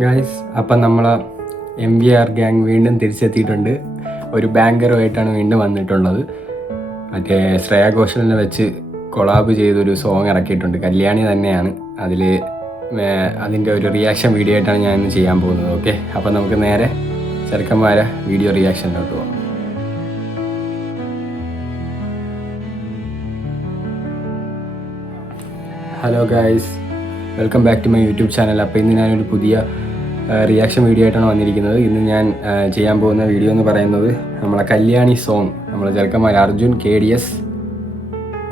Guys, അപ്പം നമ്മൾ MVR gang വീണ്ടും തിരിച്ചെത്തിയിട്ടുണ്ട്. ഒരു ബാങ്കറുമായിട്ടാണ് വീണ്ടും വന്നിട്ടുള്ളത്. മറ്റേ ശ്രേയ ഘോഷലിനെ വെച്ച് കൊളാബ് ചെയ്തൊരു സോങ് ഇറക്കിയിട്ടുണ്ട്. കല്യാണി തന്നെയാണ് അതിൽ. അതിൻ്റെ ഒരു റിയാക്ഷൻ വീഡിയോ ആയിട്ടാണ് ഞാൻ ഇന്ന് ചെയ്യാൻ പോകുന്നത്. ഓക്കെ, അപ്പം നമുക്ക് നേരെ ചെറുക്കന്മാരെ വീഡിയോ റിയാക്ഷനിലോട്ട് പോകാം. Hello guys, welcome back to my YouTube channel. അപ്പോൾ ഇന്ന് ഞാനൊരു പുതിയ റിയാക്ഷൻ വീഡിയോ ആയിട്ടാണ് വന്നിരിക്കുന്നത്. ഇന്ന് ഞാൻ ചെയ്യാൻ പോകുന്ന വീഡിയോ എന്ന് പറയുന്നത് നമ്മളെ കല്യാണി സോങ്, നമ്മളെ ചെറുക്കന്മാർ അർജുൻ, KDS,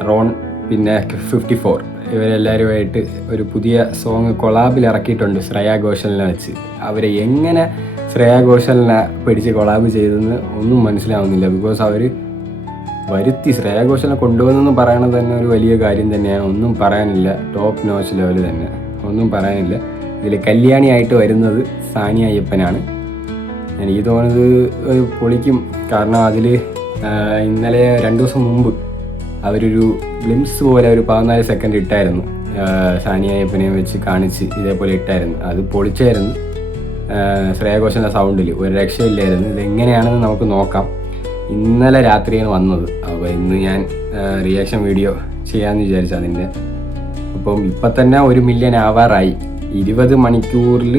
റോൺ, പിന്നെ 54 ഇവരെല്ലാവരുമായിട്ട് ഒരു പുതിയ സോങ് കൊളാബിൽ ഇറക്കിയിട്ടുണ്ട് ശ്രേയ ഘോഷലിനെ വെച്ച്. അവരെ എങ്ങനെ ശ്രേയ ഘോഷലിനെ പിടിച്ച് കൊളാബ് ചെയ്തെന്ന് ഒന്നും മനസ്സിലാവുന്നില്ല. ബിക്കോസ് അവർ വരുത്തി ശ്രേയ ഘോഷലിനെ കൊണ്ടുവന്നെന്ന് പറയണത് തന്നെ ഒരു വലിയ കാര്യം തന്നെയാണ്. ഒന്നും പറയാനില്ല, ടോപ്പ് നോച്ച് ലെവൽ തന്നെ, ഒന്നും പറയാനില്ല. ഇതിൽ കല്യാണിയായിട്ട് വരുന്നത് സാനിയ അയ്യപ്പനാണ്. എനിക്ക് തോന്നുന്നത് പൊളിക്കും. കാരണം അതിൽ ഇന്നലെ 2 ദിവസം മുമ്പ് അവരൊരു ഗ്ലിംസ് പോലെ ഒരു 14 സെക്കൻഡ് ഇട്ടായിരുന്നു. സാനിയ അയ്യപ്പനെ വെച്ച് കാണിച്ച് ഇതേപോലെ ഇട്ടായിരുന്നു. അത് പൊളിച്ചായിരുന്നു. ശ്രേയ ഘോഷലിൻ്റെ സൗണ്ടിൽ ഒരു രക്ഷയില്ലായിരുന്നു. ഇതെങ്ങനെയാണെന്ന് നമുക്ക് നോക്കാം. ഇന്നലെ രാത്രിയാണ് വന്നത്. അപ്പോൾ ഇന്ന് ഞാൻ റിയാക്ഷൻ വീഡിയോ ചെയ്യാമെന്ന് വിചാരിച്ചു അതിൻ്റെ. അപ്പം ഇപ്പം തന്നെ 1 മില്യൺ ആവാറായി. 20 മണിക്കൂറിൽ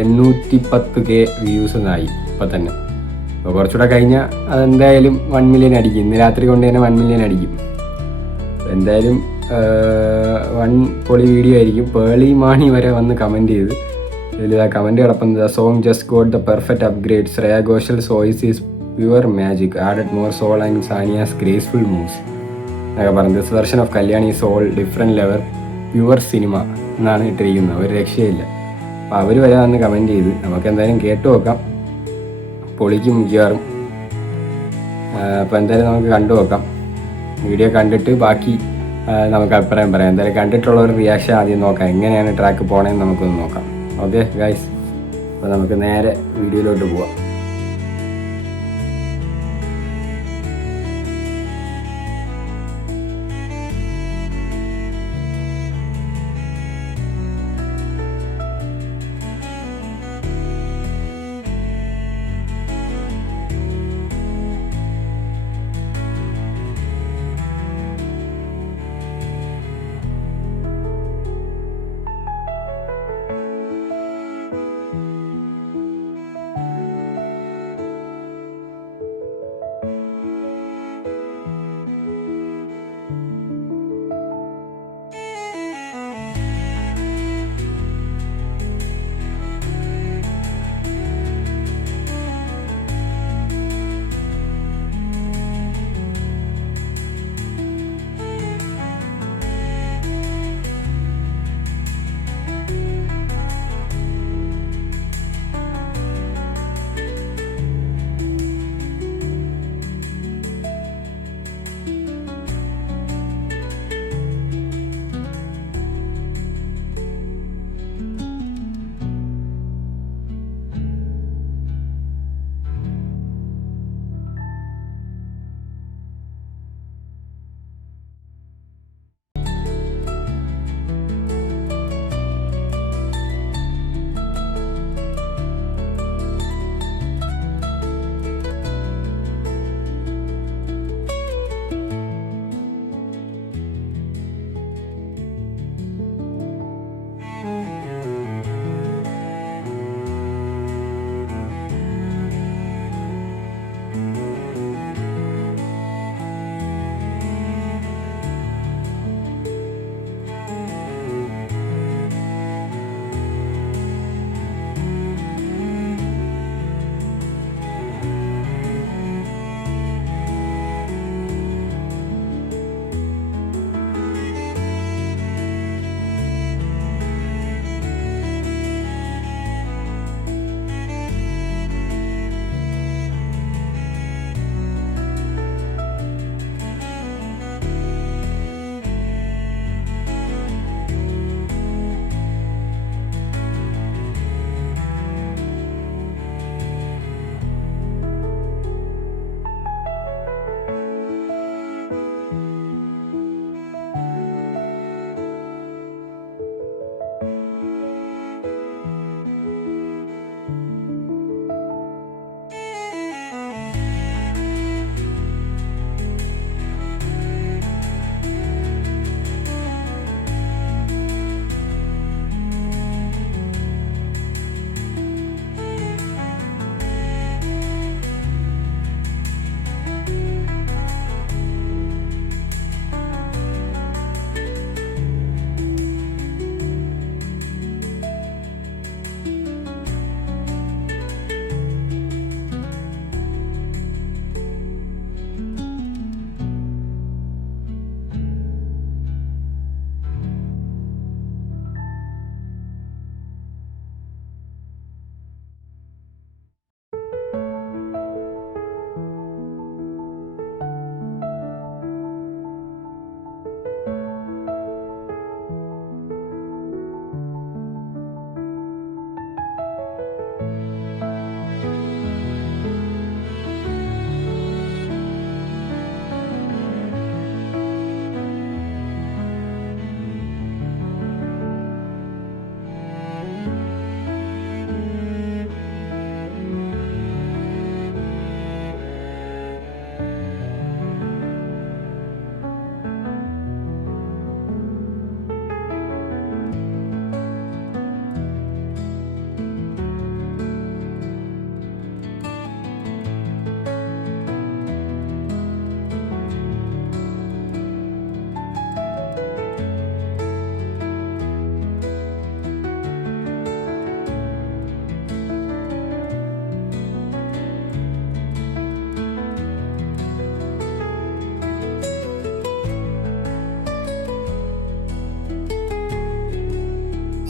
810K വ്യൂസ് ആയി ഇപ്പം തന്നെ. അപ്പോൾ കുറച്ചുകൂടെ കഴിഞ്ഞാൽ അതെന്തായാലും 1 മില്യൺ അടിക്കും. ഇന്ന് രാത്രി കൊണ്ട് തന്നെ 1 മില്യൺ അടിക്കും. എന്തായാലും പൊളി വീഡിയോ ആയിരിക്കും. പേളി മാണി വരെ വന്ന് കമൻറ്റ് ചെയ്ത് ഇതിൽ കമൻറ്റ് കിടക്കുന്നത് song just got the perfect upgrade, Shreya Ghoshal voice is pure magic, added more soul and Saniya's graceful moves എന്നൊക്കെ പറഞ്ഞു. This version of Kalyani soul different level, pure cinema എന്നാണ് ഇട്ടിരിക്കുന്നത്. ഒരു രക്ഷയില്ല. അപ്പോൾ അവർ വരെ വന്ന് കമൻറ്റ് ചെയ്ത് നമുക്ക് എന്തായാലും കേട്ട് നോക്കാം. പൊളിക്കും മിക്കവാറും. അപ്പോൾ എന്തായാലും നമുക്ക് കണ്ടു നോക്കാം. വീഡിയോ കണ്ടിട്ട് ബാക്കി നമുക്ക് അഭിപ്രായം പറയാം. എന്തായാലും കണ്ടിട്ടുള്ള ഒരു റിയാക്ഷൻ ആദ്യം നോക്കാം. എങ്ങനെയാണ് ട്രാക്ക് പോകണമെന്ന് നമുക്കൊന്ന് നോക്കാം. ഓക്കെ ഗൈസ്, അപ്പോൾ നമുക്ക് നേരെ വീഡിയോയിലോട്ട് പോവാം.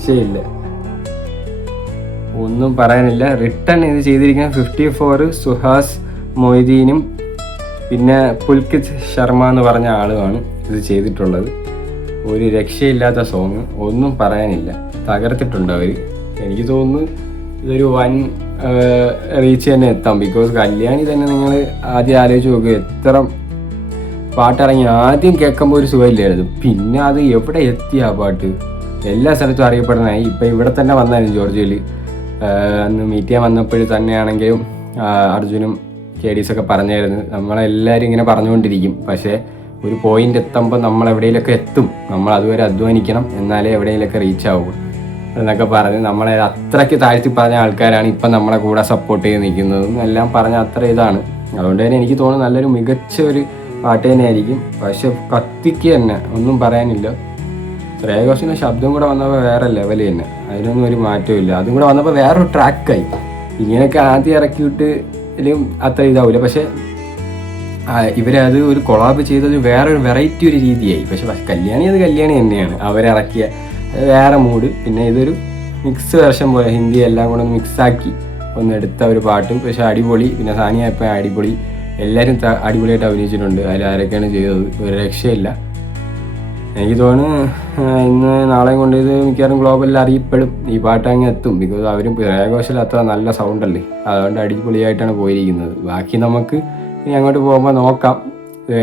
രക്ഷയില്ല, ഒന്നും പറയാനില്ല. റിട്ടേൺ ഇത് ചെയ്തിരിക്കുന്നത് 54 സുഹാസ് മൊയ്തീനും പിന്നെ പുൽകിത് ശർമ്മ എന്ന് പറഞ്ഞ ആളുമാണ് ഇത് ചെയ്തിട്ടുള്ളത്. ഒരു രക്ഷയില്ലാത്ത സോങ്, ഒന്നും പറയാനില്ല, തകർത്തിട്ടുണ്ട് അവർ. എനിക്ക് തോന്നുന്നു ഇതൊരു വൻ റീച്ച് തന്നെ എത്താം. ബിക്കോസ് കല്യാണി തന്നെ നിങ്ങൾ ആദ്യം ആലോചിച്ച് നോക്കുക, എത്ര പാട്ടിറങ്ങി. ആദ്യം കേൾക്കുമ്പോൾ ഒരു സുഖമില്ലായിരുന്നു, പിന്നെ അത് എവിടെ എത്തി ആ പാട്ട്, എല്ലാ സ്ഥലത്തും അറിയപ്പെടുന്നതായി. ഇപ്പം ഇവിടെ തന്നെ വന്നാലും ജോർജിയയിൽ അന്ന് മീറ്റ് ചെയ്യാൻ വന്നപ്പോൾ തന്നെയാണെങ്കിലും അർജുനും KDs ഒക്കെ പറഞ്ഞായിരുന്നു, നമ്മളെല്ലാവരും ഇങ്ങനെ പറഞ്ഞുകൊണ്ടിരിക്കും, പക്ഷേ ഒരു പോയിന്റ് എത്തുമ്പോൾ നമ്മൾ എവിടെയെങ്കിലൊക്കെ എത്തും, നമ്മൾ അതുവരെ അധ്വാനിക്കണം, എന്നാലേ എവിടെയെങ്കിലൊക്കെ റീച്ച് ആവും എന്നൊക്കെ പറഞ്ഞ് നമ്മളെ അത്രയ്ക്ക് താഴ്ത്തി പറഞ്ഞ ആൾക്കാരാണ് ഇപ്പം നമ്മളെ കൂടെ സപ്പോർട്ട് ചെയ്ത് നിൽക്കുന്നതും എല്ലാം പറഞ്ഞ അത്ര ഇതാണ്. അതുകൊണ്ട് തന്നെ എനിക്ക് തോന്നുന്നു നല്ലൊരു മികച്ച ഒരു പാട്ട് തന്നെയായിരിക്കും. പക്ഷെ കത്തിക്ക് തന്നെ ഒന്നും പറയാനില്ല. ശ്രേയ ഘോഷിൻ്റെ ശബ്ദം കൂടെ വന്നപ്പോൾ വേറെ ലെവൽ തന്നെ, അതിനൊന്നും ഒരു മാറ്റവും ഇല്ല. അതും കൂടെ വന്നപ്പോൾ വേറൊരു ട്രാക്കായി. ഇങ്ങനെയൊക്കെ ആദ്യം ഇറക്കിയിട്ടും അത്ര ഇതാവില്ല, പക്ഷേ ഇവരത് ഒരു കൊളാബ് ചെയ്തത് വേറൊരു വെറൈറ്റി ഒരു രീതിയായി. പക്ഷെ കല്യാണി അത് കല്യാണി തന്നെയാണ്, അവരിറക്കിയ വേറെ മൂഡ്. പിന്നെ ഇതൊരു മിക്സ് വേർഷൻ പോലെ ഹിന്ദി എല്ലാം കൂടെ ഒന്ന് മിക്സാക്കി ഒന്ന് എടുത്ത ഒരു പാട്ടും. പക്ഷെ അടിപൊളി. പിന്നെ സാനിയ ഇപ്പം അടിപൊളി, എല്ലാവരും അടിപൊളിയായിട്ട് അഭിനയിച്ചിട്ടുണ്ട്. അതിൽ ആരൊക്കെയാണ് ചെയ്തത്, ഒരു രക്ഷയില്ല. എനിക്ക് തോന്നുന്നു ഇന്ന് നാളെയും കൊണ്ട് ഇത് മിക്കവാറും ഗ്ലോബലിൽ അറിയപ്പെടും, ഈ പാട്ട് അങ്ങ് എത്തും. ബിക്കോസ് അവരും ശ്രേയഘോഷൽ അത്ര നല്ല സൗണ്ടല്ലേ, അതുകൊണ്ട് അടിപൊളിയായിട്ടാണ് പോയിരിക്കുന്നത്. ബാക്കി നമുക്ക് ഇനി അങ്ങോട്ട് പോകുമ്പോൾ നോക്കാം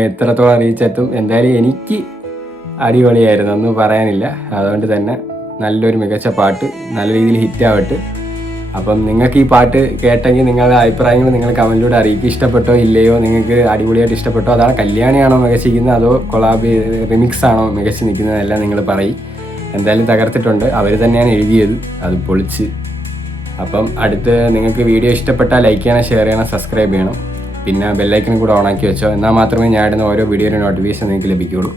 എത്രത്തോളം റീച്ചെത്തും. എന്തായാലും എനിക്ക് അടിപൊളിയായിരുന്നു, ഒന്നും പറയാനില്ല. അതുകൊണ്ട് തന്നെ നല്ലൊരു മികച്ച പാട്ട്, നല്ല രീതിയിൽ ഹിറ്റാവട്ടെ. അപ്പം നിങ്ങൾക്ക് ഈ പാട്ട് കേട്ടെങ്കിൽ നിങ്ങളുടെ അഭിപ്രായങ്ങൾ നിങ്ങൾ കമൻറ്റിലൂടെ അറിയിക്കും. ഇഷ്ടപ്പെട്ടോ ഇല്ലയോ, നിങ്ങൾക്ക് അടിപൊളിയായിട്ട് ഇഷ്ടപ്പെട്ടോ, അതാണ് കല്യാണിയാണോ മികച്ചിരിക്കുന്നത് അതോ കൊളാബ് റിമിക്സ് ആണോ മികച്ച് നിൽക്കുന്നതെല്ലാം നിങ്ങൾ പറയും. എന്തായാലും തകർത്തിട്ടുണ്ട്, അവർ തന്നെയാണ് എഴുതിയത്, അത് പൊളിച്ച്. അപ്പം അടുത്ത് നിങ്ങൾക്ക് വീഡിയോ ഇഷ്ടപ്പെട്ടാൽ ലൈക്ക് ചെയ്യണം, ഷെയർ ചെയ്യണം, സബ്സ്ക്രൈബ് ചെയ്യണം. പിന്നെ ബെല്ലൈക്കനും കൂടെ ഓണാക്കി വെച്ചോ, എന്നാൽ മാത്രമേ ഞാൻ ഇടുന്ന ഓരോ വീഡിയോയുടെ നോട്ടിഫിക്കേഷൻ നിങ്ങൾക്ക് ലഭിക്കുകയുള്ളൂ.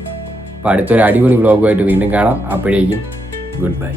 അപ്പോൾ അടുത്തൊരു അടിപൊളി വ്ളോഗുമായിട്ട് വീണ്ടും കാണാം. അപ്പോഴേക്കും ഗുഡ് ബൈ.